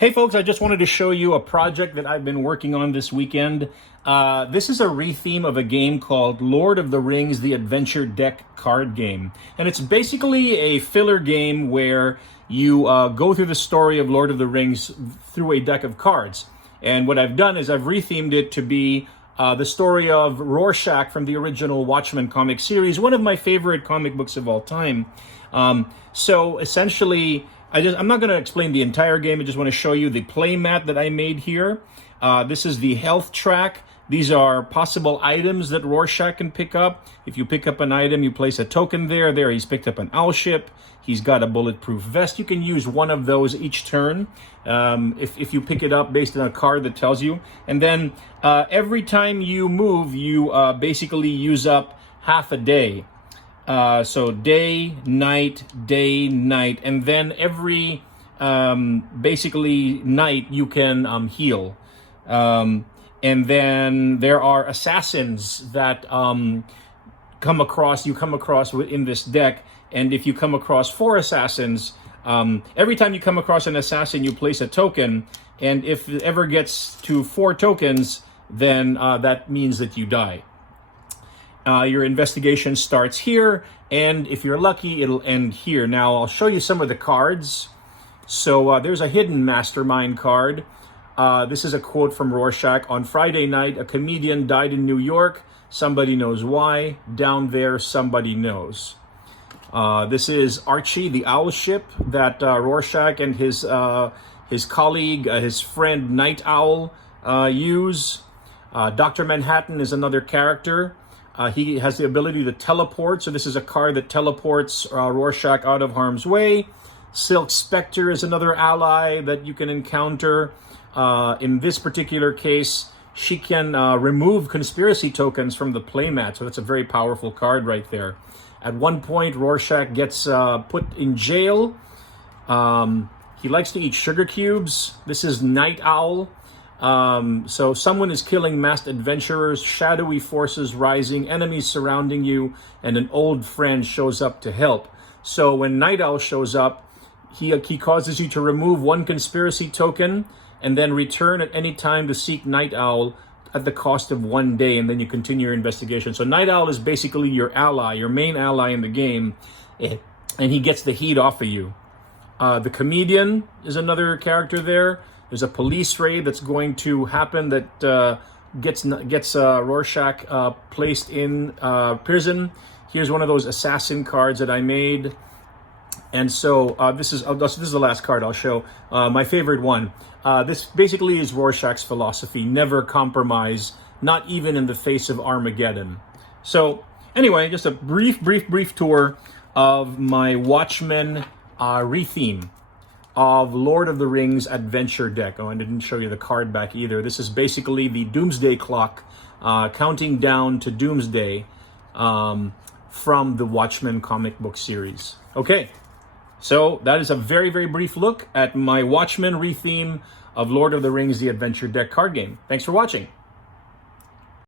Hey folks, I just wanted to show you a project that I've been working on this weekend. This is a retheme of a game called Lord of the Rings, the Adventure Deck card game. And it's basically a filler game where you go through the story of Lord of the Rings through a deck of cards. And what I've done is I've rethemed it to be the story of Rorschach from the original Watchmen comic series, one of my favorite comic books of all time. So essentially, I'm not going to explain the entire game. I just want to show you the play mat that I made here. This is the health track. These are possible items that Rorschach can pick up. If you pick up an item, you place a token there. There, he's picked up an owl ship. He's got a bulletproof vest. You can use one of those each turn if you pick it up based on a card that tells you. And then every time you move, you basically use up half a day. So day, night, and then every basically night you can heal. And then there are assassins that you come across in this deck, and if you come across 4 assassins, every time you come across an assassin, you place a token, and if it ever gets to 4 tokens, then that means that you die. Your investigation starts here, and if you're lucky, it'll end here. Now, I'll show you some of the cards. So there's a hidden mastermind card. This is a quote from Rorschach. On Friday night, a comedian died in New York. Somebody knows why. Down there, somebody knows. This is Archie, the owl ship that Rorschach and his colleague, his friend NITE-OWL use. Dr. Manhattan is another character. He has the ability to teleport, so this is a card that teleports Rorschach out of harm's way. Silk Spectre is another ally that you can encounter. In this particular case, she can remove conspiracy tokens from the playmat, so that's a very powerful card right there. At one point, Rorschach gets put in jail. He likes to eat sugar cubes. This is NITE-OWL. So someone is killing masked adventurers, shadowy forces rising, enemies surrounding you, and an old friend shows up to help. So when NITE-OWL shows up, he causes you to remove 1 conspiracy token and then return at any time to seek NITE-OWL at the cost of 1 day, and then you continue your investigation. So NITE-OWL is basically your ally, your main ally in the game, and he gets the heat off of you. The comedian is another character there. There's a police raid that's going to happen that gets Rorschach placed in prison. Here's one of those assassin cards that I made. And so this is the last card I'll show. My favorite one. This basically is Rorschach's philosophy: never compromise, not even in the face of Armageddon. So anyway, just a brief tour of my Watchmen retheme of Lord of the Rings adventure deck. Oh, I didn't show you the card back either. This is basically the doomsday clock counting down to doomsday from the Watchmen comic book series. Okay, so that is a very brief look at my Watchmen retheme of Lord of the Rings, the adventure deck card game. Thanks for watching.